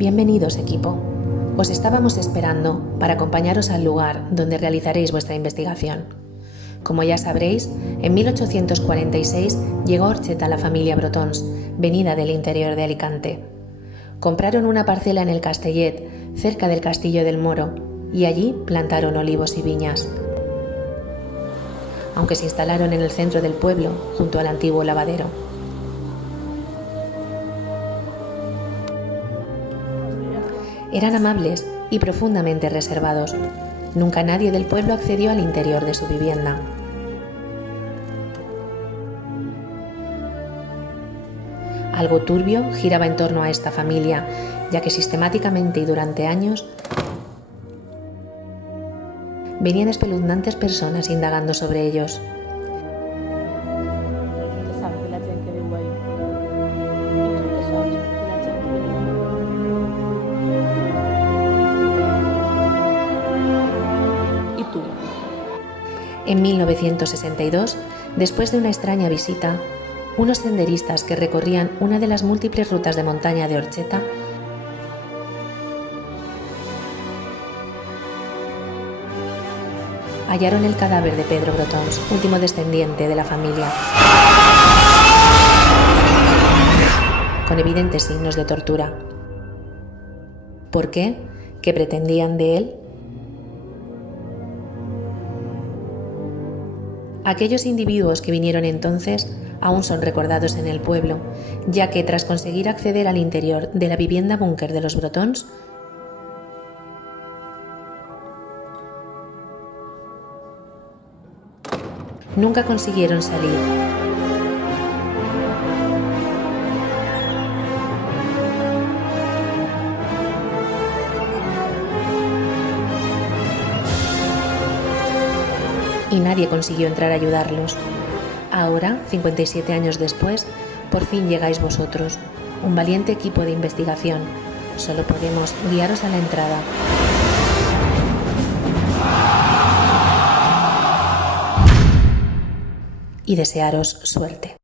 Bienvenidos, equipo. Os estábamos esperando para acompañaros al lugar donde realizaréis vuestra investigación. Como ya sabréis, en 1846 llegó a Orcheta la familia Brotons, venida del interior de Alicante. Compraron una parcela en el Castellet, cerca del Castillo del Moro, y allí plantaron olivos y viñas. Aunque se instalaron en el centro del pueblo, junto al antiguo lavadero. Eran amables y profundamente reservados. Nunca nadie del pueblo accedió al interior de su vivienda. Algo turbio giraba en torno a esta familia, ya que sistemáticamente y durante años venían espeluznantes personas indagando sobre ellos. ¿Qué sabes de la gente que vive ahí? ¿Y tú qué sabes de la gente que vive ahí? ¿Y tú? En 1962, después de una extraña visita, unos senderistas que recorrían una de las múltiples rutas de montaña de Orcheta hallaron el cadáver de Pedro Brotons, último descendiente de la familia, con evidentes signos de tortura. ¿Por qué? ¿Qué pretendían de él? Aquellos individuos que vinieron entonces aún son recordados en el pueblo, ya que tras conseguir acceder al interior de la vivienda búnker de los Brotons, nunca consiguieron salir. Y nadie consiguió entrar a ayudarlos. Ahora, 57 años después, por fin llegáis vosotros, un valiente equipo de investigación. Solo podemos guiaros a la entrada. Y desearos suerte.